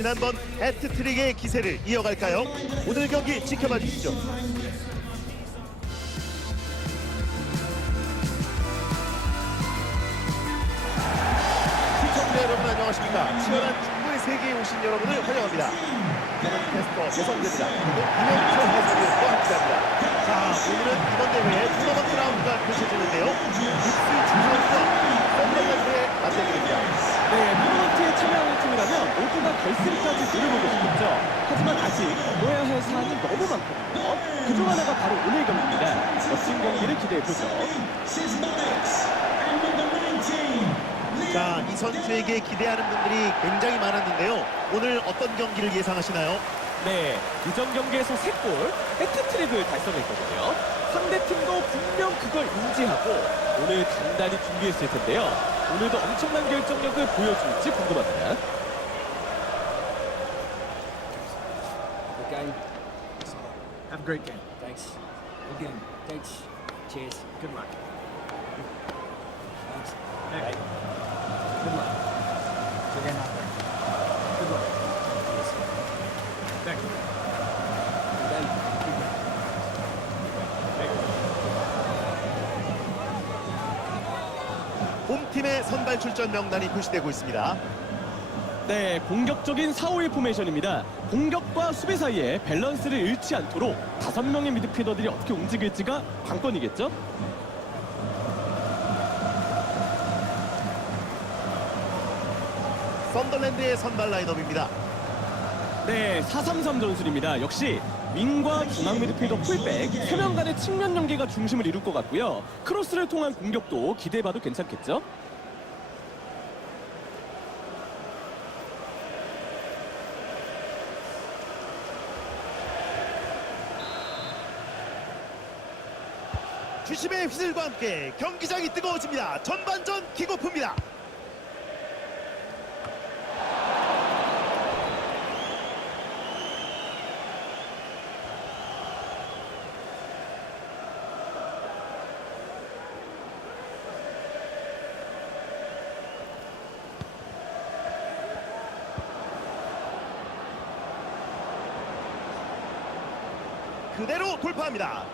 지난번 해트트릭의 기세를 이어갈까요? 오늘 경기 지켜봐 주시죠. 시청자 여러분 안녕하십니까? 치열한 축구의 세계에 오신 여러분을 환영합니다. 저는 캐스터 배성재입니다. 그리고 김영철 해설위원과 함께합니다. 자, 오늘은 이번 대회의 토너먼트 라운드가 펼쳐지는데요. 육수 주선과 썬더랜드의 맞대결입니다. 네, 팀이라면 모두가 결승까지 노려보고 싶겠죠. 하지만 아직 넣어야 할 사안이 너무 많거든요. 그중 하나가 바로 오늘 경기입니다. 멋진 경기를 기대해보죠. 자, 이 선수에게 기대하는 분들이 굉장히 많았는데요. 오늘 어떤 경기를 예상하시나요? 네, 이전 경기에서 3골, 해트트릭을 달성했거든요. 상대팀도 분명 그걸 인지하고 오늘 단단히 준비했을 텐데요. 오늘도 엄청난 결정력을 보여줄지 궁금합니다. Game. Have a great game. Thanks. Good game. Thanks. Cheers. Good luck. Thanks. Hey, Good luck. good game out there. Good luck. Thank you. 홈팀의 선발 출전 명단이 표시되고 있습니다. 네, 공격적인 4-5-1 포메이션입니다. 공격과 수비 사이에 밸런스를 잃지 않도록 다섯 명의 미드필더들이 어떻게 움직일지가 관건이겠죠? 썬더랜드의 선발 라인업입니다. 네, 4-3-3 전술입니다. 역시 윙과 중앙 미드필더 풀백 3명 간의 측면 연계가 중심을 이룰 것 같고요. 크로스를 통한 공격도 기대해봐도 괜찮겠죠? 주심의 휘슬과 함께 경기장이 뜨거워집니다. 전반전 킥오프입니다. 그대로 돌파합니다.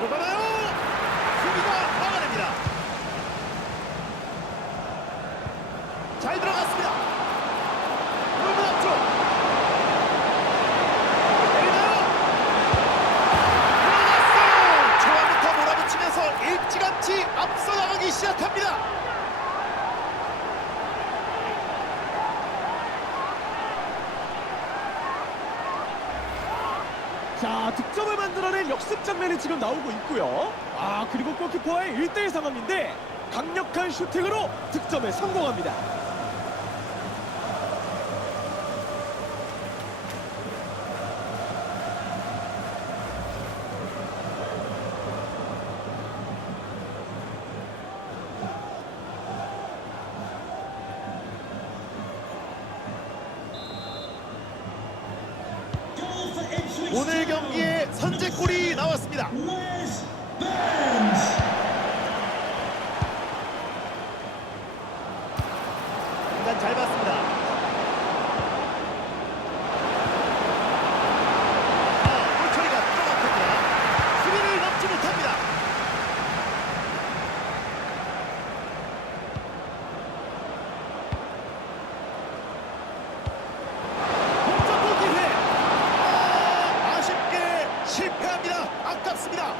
들어가나요? 수비가 막아냅니다. 잘 들어갔습니다. 오른쪽 앞쪽. 내리나요? 들어갔어요. 초반부터 몰아붙이면서 일찌감치 앞서 나가기 시작합니다. 자, 득점을 만들어낸 역습 장면이 지금 나오고 있고요. 아, 그리고 골키퍼의 1대1 상황인데 강력한 슈팅으로 득점에 성공합니다. 오늘 경기에 선제골이 나왔습니다. 중간 잘 봤습니다. 아, 골처리가 정확합니다. 수비를 넘지 못합니다. 동점골 기회. 아, 아쉽게 실패합니다. 아깝습니다.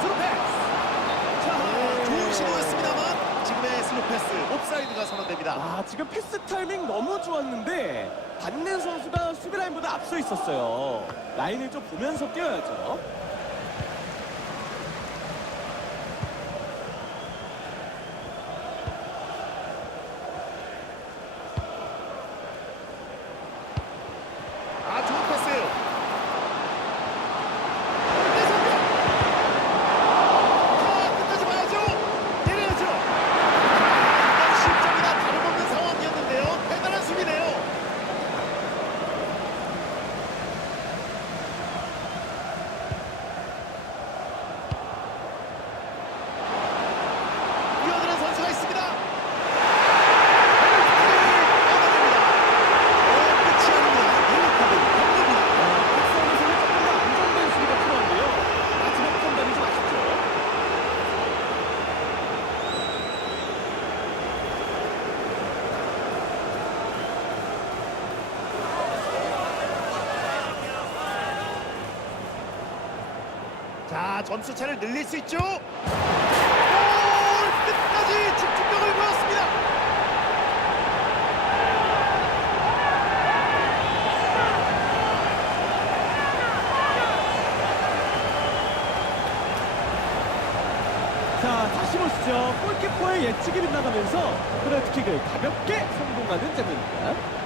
스루 패스. 자, 좋은 시도였습니다만 지금의 스루 패스 선언됩니다. 아, 지금 패스 타이밍 너무 좋았는데 받는 선수가 수비 라인보다 앞서 있었어요. 라인을 좀 보면서 뛰어야죠. 아, 좋은 패스예요. 내성공. 자, 끝까지 봐야죠. 자, 점수 차를 늘릴 수 있죠. 골! 끝까지 집중력을 보였습니다. 자, 다시 보시죠. 골키퍼의 예측이 빗나가면서 프레드킥을 가볍게 성공하는 장면입니다.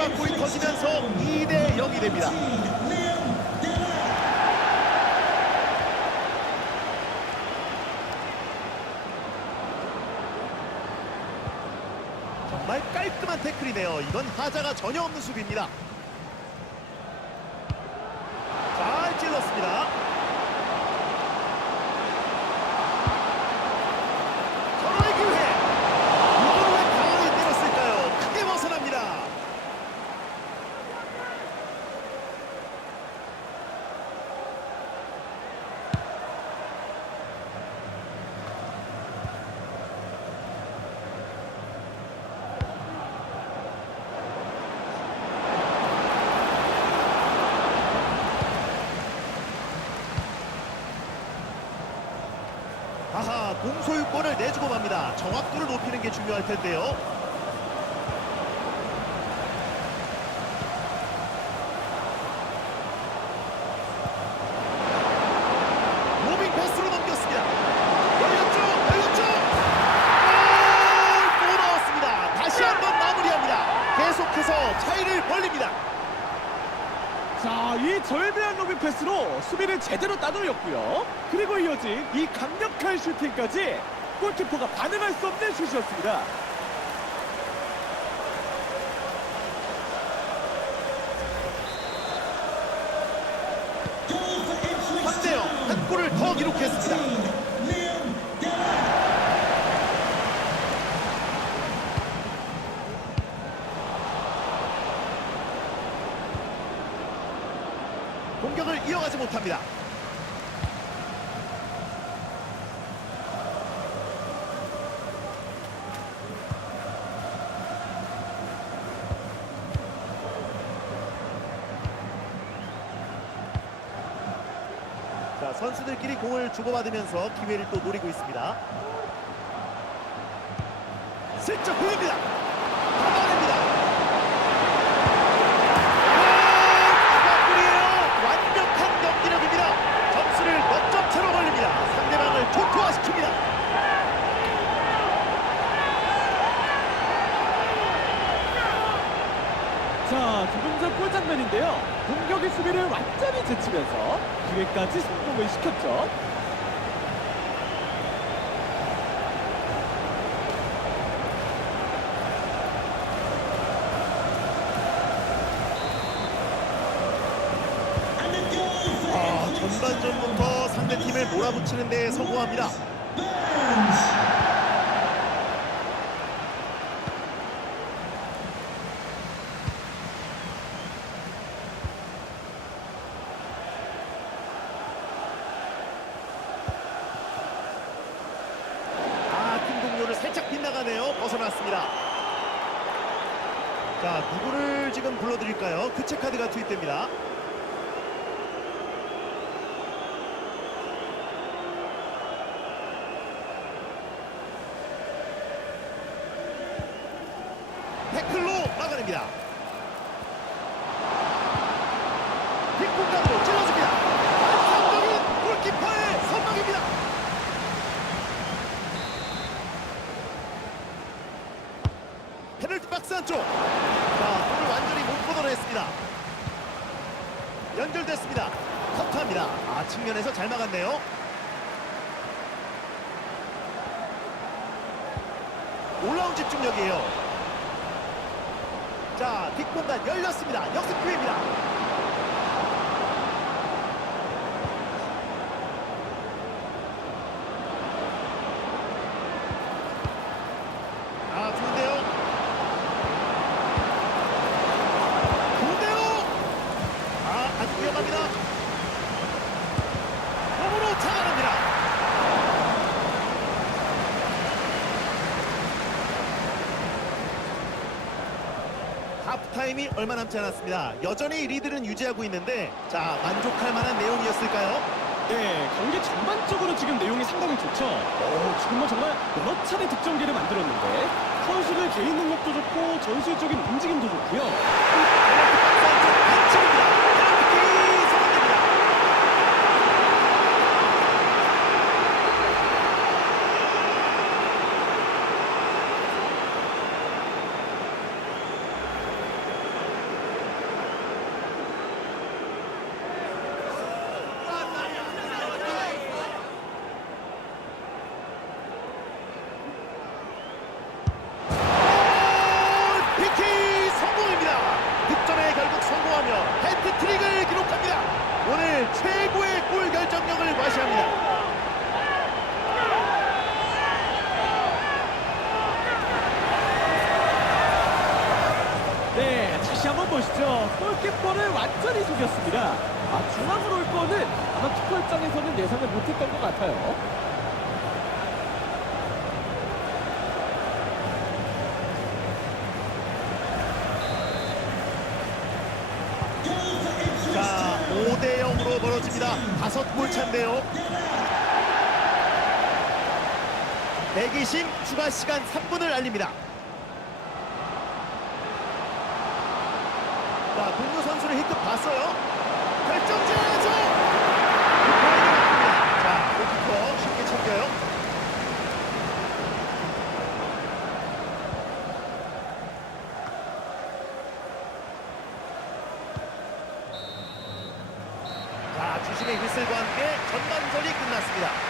추가골 이 터지면서 2대 0이 됩니다. 정말 깔끔한 태클이네요. 이건 하자가 전혀 없는 수비입니다. 잘 찔렀습니다. 서로의 기회. 이걸 왜 강하게 때렸을까요? 크게 벗어납니다. 아하, 공소유권을 내주고 맙니다. 정확도를 높이는 게 중요할 텐데요. 로빙 패스로 넘겼습니다. 열렸죠, 열렸죠. 골! 또 넣었습니다. 다시 한번 마무리합니다. 계속해서 차이를 벌립니다. 자, 이 절묘한 로빙 패스로 수비를 제대로 따돌렸고요. 그리고 이어진 이 강력한 슈팅까지 골키퍼가 반응할 수 없는 슛이었습니다. 황대영 한 골을 더 기록했습니다. 공격을 이어가지 못합니다. 자, 선수들끼리 공을 주고받으면서 기회를 또 노리고 있습니다. 슬쩍 흘립니다. 받아냅니다. 골이에요. 완벽한 경기력입니다. 점수를 몇점 차로 벌립니다. 상대방을 초토화시킵니다. 자, 조금 전 골 장면인데요. 공격의 수비를 완전히 제치면서 기회까지 성공을 시켰죠. 아, 전반전부터 상대팀을 몰아붙이는 데 성공합니다. 아, 팀 동료를 살짝 빗나가네요. 벗어났습니다. 자, 누구를 지금 불러드릴까요? 교체 카드가 투입됩니다. 태클로 막아냅니다. 뒷공간으로 찔러줍니다. 환상적인 골키퍼의 선방입니다. 페널티 박스 안쪽. 자, 볼을 완전히 못 걷어냈습니다. 연결됐습니다. 커트합니다. 아, 측면에서 잘 막았네요. 올라온 집중력이에요. 자, 뒷공간 열렸습니다. 역습 기회입니다. 아, 좋은데요? 좋은데요? 아, 아주 위험합니다. 몸으로 차가릅니다. 얼마 남지 않았습니다. 여전히 리드는 유지하고 있는데 자 만족할 만한 내용이었을까요? 네, 경기 전반적으로 지금 내용이 상당히 좋죠. 어, 지금 뭐 정말 여러 차례 득점기를 만들었는데 선수들 개인 능력도 좋고 전술적인 움직임도 좋고요. 반칙입니다. 페널티킥이 선언됩니다. 골! PK 성공입니다. 득점에 결국 성공하며 해트트릭을 기록합니다. 오늘 최고의 골 결정력을 과시합니다. 네, 다시 한번 보시죠. 완전히 속였습니다. 아, 중앙으로 올 거는 아마 키퍼 입장에서는 예상을 못했던 것 같아요. 자, 5대 0으로 벌어집니다. 다섯 골 차인데요. 대기심 추가 시간 3분을 알립니다. 자, 선수를 히트 봤어요. 결정지어야죠. 자, 골키퍼 쉽게 챙겨요. 자, 주심의 휘슬과 함께 전반전이 끝났습니다.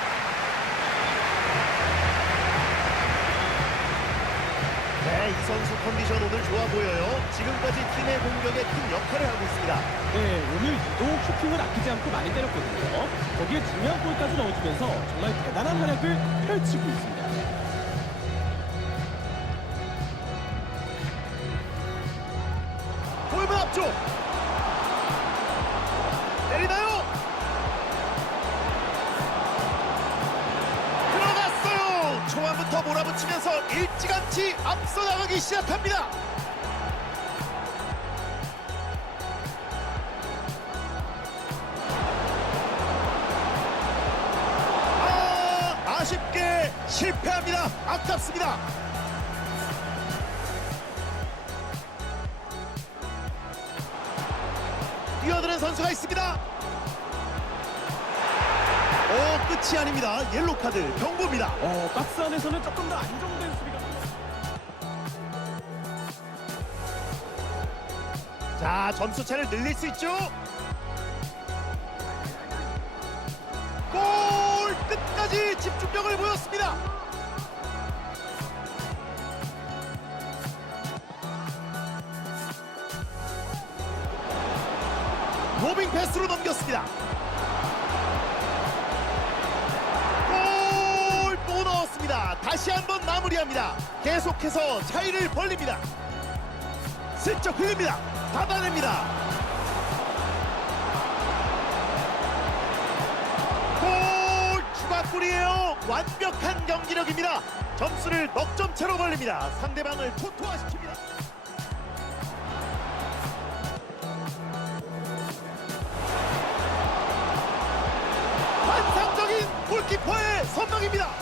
네, 이 선수 컨디션 오늘 좋아 보여요. 지금까지 팀의 공격에 큰 역할을 하고 있습니다. 네, 오늘 유독 슈팅을 아끼지 않고 많이 때렸거든요. 거기에 중요한 골까지 넣어주면서 정말 대단한 활약을 펼치고 있습니다. 골문 앞쪽 때리나요? 들어갔어요. 초반부터 몰아붙이면서 일찌감치 앞서 나가기 시작합니다. 아, 아쉽게 실패합니다. 아깝습니다. 뛰어드는 선수가 있습니다. 오, 끝이 아닙니다. 옐로 카드 경고입니다. 어, 박스 안에서는 조금 더 안정된 수비가 자, 점수 차를 늘릴 수 있죠? 골! 끝까지 집중력을 보였습니다. 로빙 패스로 넘겼습니다. 골! 또 넣었습니다. 다시 한번 마무리합니다. 계속해서 차이를 벌립니다. 슬쩍 흘립니다. 받아냅니다. 골! 추가골이에요. 완벽한 경기력입니다. 점수를 넉점 차로 벌립니다. 상대방을 토토화시킵니다. 환상적인 골키퍼의 선방입니다.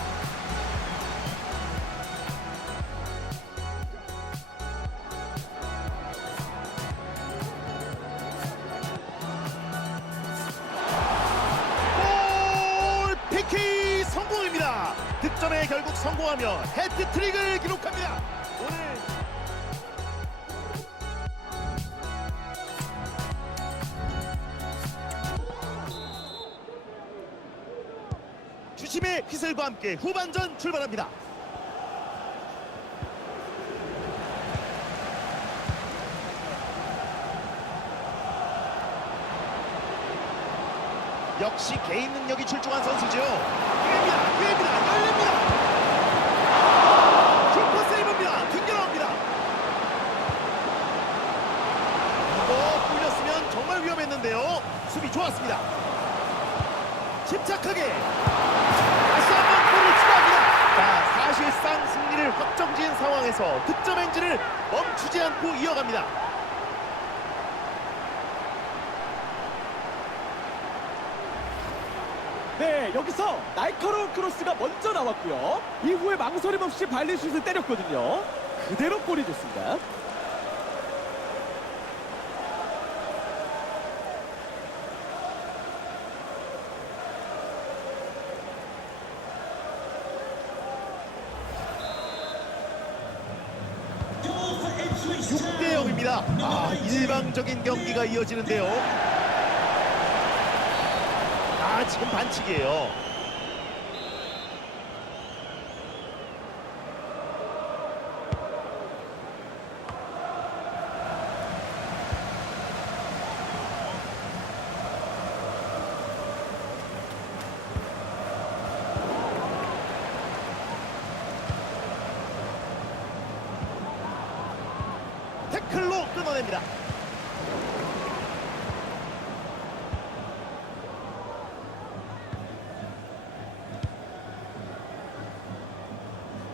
함께 후반전 출발합니다. 역시 개인 능력이 출중한 선수죠. 기회입니다. 기회입니다. 열립니다. 슈퍼 세이브입니다. 튕겨나옵니다. 이거 뚫렸으면 정말 위험했는데요. 수비 좋았습니다. 침착하게 결정지은 상황에서 득점 행진을 멈추지 않고 이어갑니다. 네, 여기서 날카로운 크로스가 먼저 나왔고요. 이후에 망설임 없이 발리슛을 때렸거든요. 그대로 골이 됐습니다. 일방적인 경기가 이어지는데요. 아, 지금 반칙이에요. 태클로 끊어냅니다.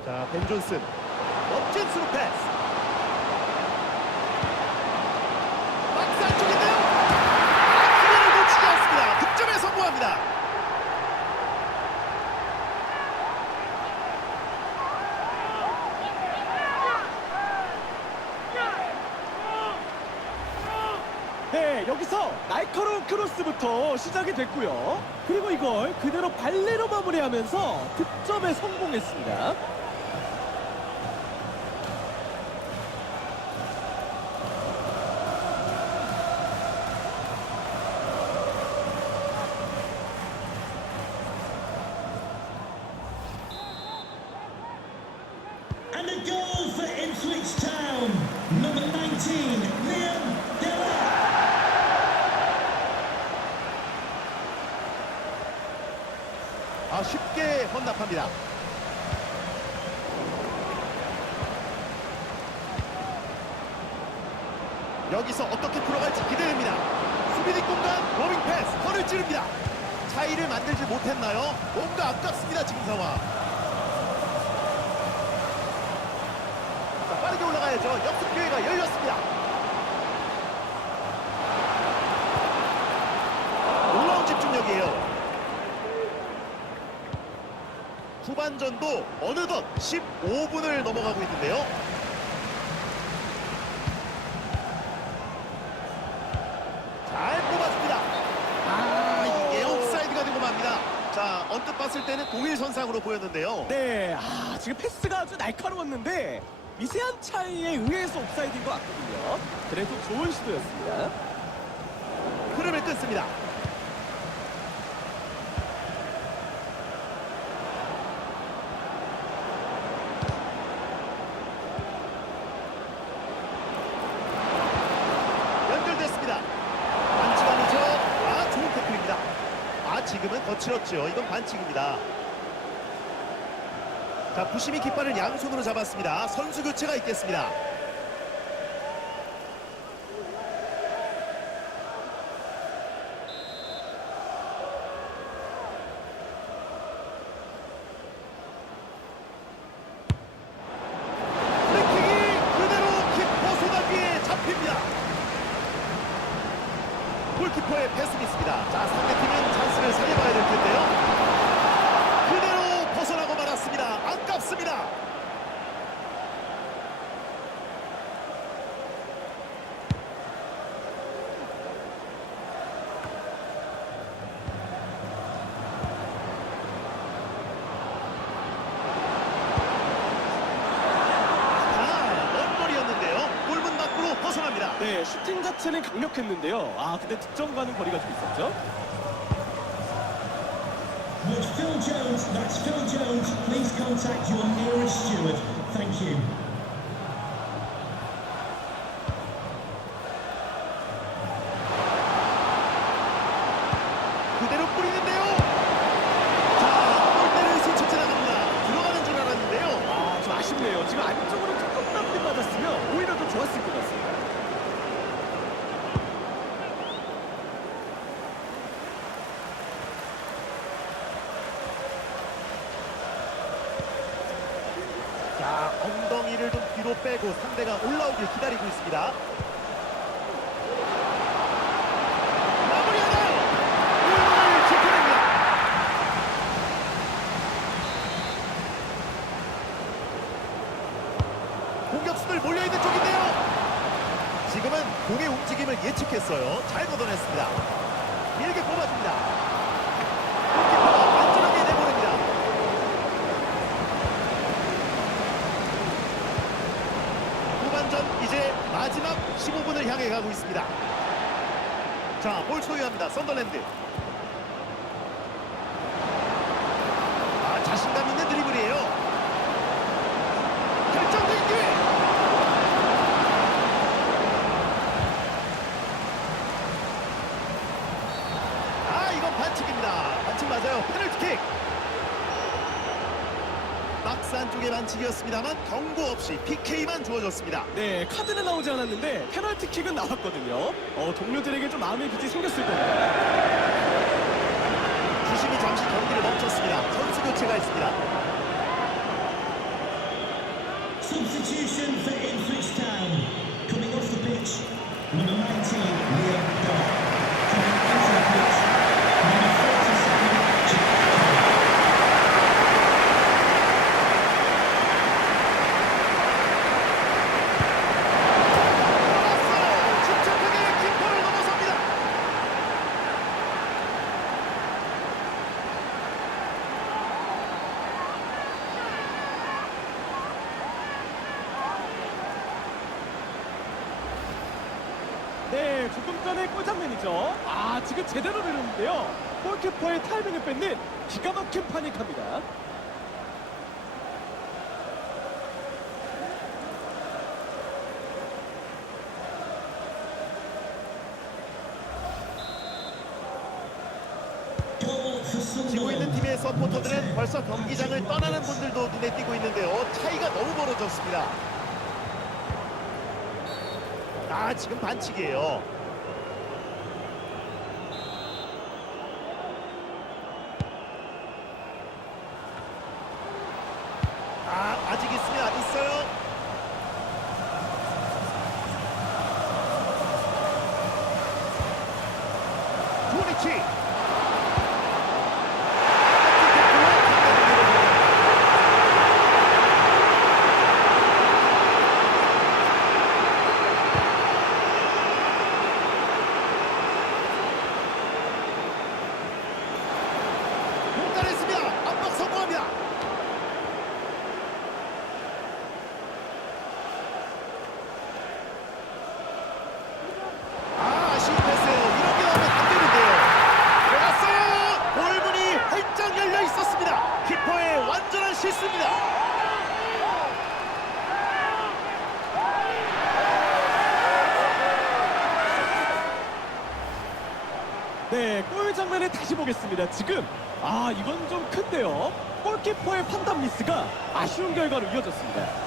자, 벤 존슨. 멋진 스루 패스. 박스 안쪽인데요. 아, 기회를 놓치지 않습니다. 득점에 성공합니다. 네, 여기서 날카로운 크로스부터 시작이 됐고요. 그리고 이걸 그대로 발레로 마무리하면서 득점에 성공했습니다. And a goal for Ipswich Town. Number 19, Liam Dillard. 아, 쉽게 헌납합니다. 여기서 어떻게 풀어갈지 기대됩니다. 수비디 공간 로빙 패스 허를 찌릅니다. 차이를 만들지 못했나요? 뭔가 아깝습니다 지금 상황. 자, 올라가야죠. 역습 기회가 열렸습니다. 놀라운 집중력이에요. 후반전도 어느덧 15분을 넘어가고 있는데요. 잘 뽑아줍니다. 아, 이게 옵사이드가 되고 맙니다. 자, 언뜻 봤을 때는 동일 선상으로 보였는데요. 네, 아, 지금 패스가 아주 날카로웠는데 미세한 차이에 의해서 옵사이드인 것 같거든요. 그래도 좋은 시도였습니다. 흐름을 끊습니다. 연결됐습니다. 반칙 아니죠? 아, 좋은 태클입니다. 아, 지금은 거칠었죠. 이건 반칙입니다. 자, 부심이 깃발을 양손으로 잡았습니다. 선수 교체가 있겠습니다. 프리킥이 그대로 키퍼 소나기에 잡힙니다. 골키퍼의 패스 미스입니다. 자, 상대팀은 찬스를 살려봐야 될 텐데요. 그대로 벗어나고 말았습니다. 아깝습니다. 아, 먼 거리였는데요. 골문 밖으로 벗어납니다. 네, 슈팅 자체는 강력했는데요. 아, 근데 득점과는 거리가 좀 있었죠. 공격수들 몰려있는 쪽인데요. 지금은 공의 움직임을 예측했어요. 잘 걷어냈습니다. 길게 뽑아줍니다. 골키퍼가 안전하게 내보냅니다. 후반전 이제 마지막 15분을 향해 가고 있습니다. 자, 볼 소유합니다. 썬더랜드. 안쪽의 반칙이었습니다만 경고 없이 PK만 주어졌습니다. 네, 카드는 나오지 않았는데 페널티킥은 나왔거든요. 어, 동료들에게 좀 마음의 빚이 생겼을 겁니다. 주심이 잠시 경기를 멈췄습니다. 선수 교체가 있습니다. Substitution for Ipswich Town. Coming off the pitch, number 19, Liam Dart. Coming onto the pitch, number 47, Jack 나왔어요. 침착하게 키퍼를 넘어섭니다. 네, 조금 전에 골 장면이죠. 아, 지금 제대로 내렸는데요. 골키퍼의 타이밍을 뺏는 기가 막힌 파닉합니다. 지고 있는. 팀의 서포터들은 벌써 경기장을 떠나는 분들도 눈에 띄고 있는데요. 차이가 너무 벌어졌습니다. 아, 지금 반칙이에요. 아, 아직 있습니다. 있어요. 조리치. 공간했습니다. 압박 성공합니다. 아, 아쉬운 패스예요. 이렇게 나오면 안 되는데요. 들어갔어요. 골문이 활짝 열려 있었습니다. 키퍼의 완전한 실수입니다. 네, 골 장면을 다시 보겠습니다. 지금 아 이건 좀 큰데요. 골키퍼의 판단 미스가 아쉬운 결과로 이어졌습니다.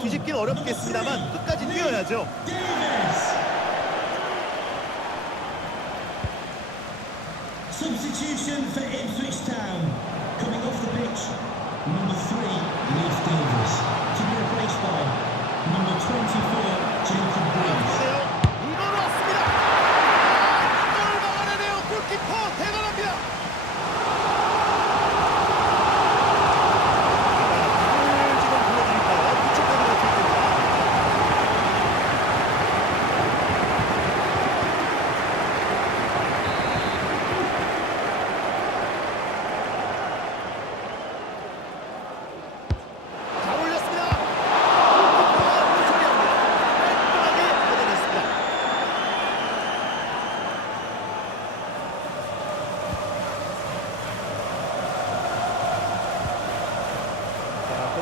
뒤집긴 어렵겠습니다만 끝까지 뛰어야죠. Ipswich Town. Coming off the pitch, number three, Leif Davis. To be replaced by number 24, Jacob Briggs. 보세요. 이건 왔습니다. 골 막아내네요. 골키퍼 대단합니다. 골 지금 불러드릴까요? 부축하기가 좋습니다. 잘 올렸습니다. 골키퍼가 처리합니다. 깔끔하게 걷어냈습니다.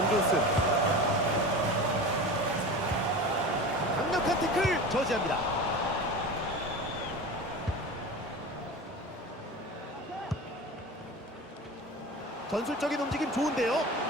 자, 공존스. 강력한 태클 저지합니다. 전술적인 움직임 좋은데요.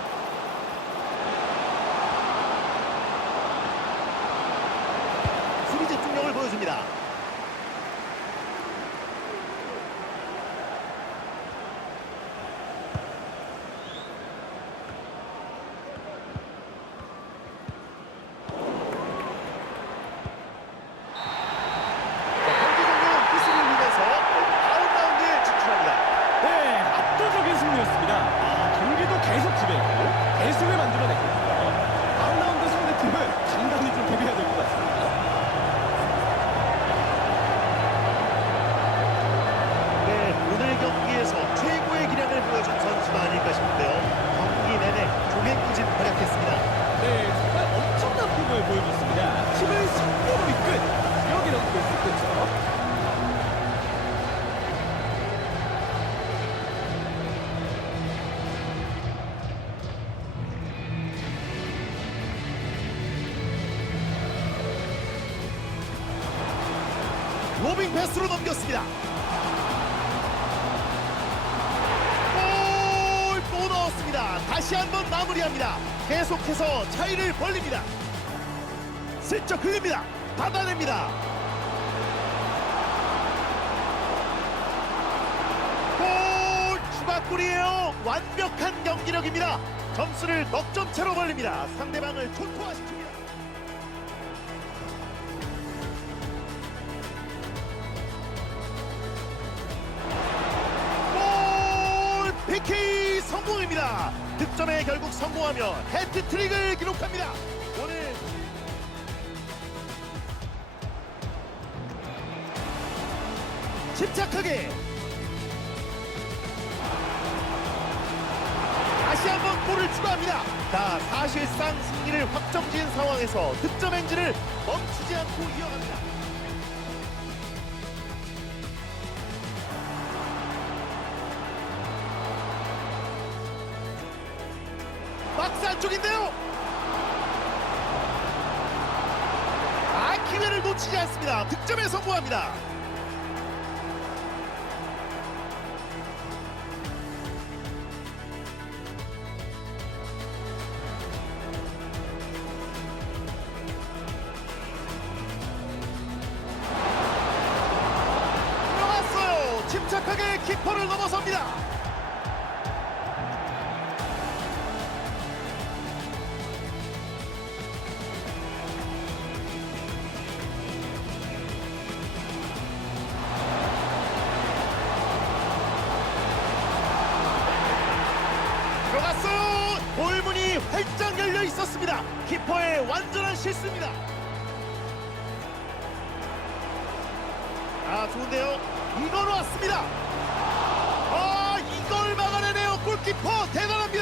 마무리합니다. 계속해서 차이를 벌립니다. 슬쩍 흘립니다. 받아냅니다. 골! 추가골이에요. 완벽한 경기력입니다. 점수를 넉점 차로 벌립니다. 상대방을 초토화시킵니다. 골! PK 성공입니다. 득점에 결국 성공하며 해트트릭을 기록합니다. 오늘 침착하게 다시 한번 골을 추가합니다. 자, 사실상 승리를 확정지은 상황에서 득점 행진을 멈추지 않고 이어갑니다. 키퍼를 넘어섭니다. 들어갔어요. 골문이 활짝 열려 있었습니다. 키퍼의 완전한 실수입니다. 아 좋은데요. 이걸 왔습니다. 골키퍼 대단합니다.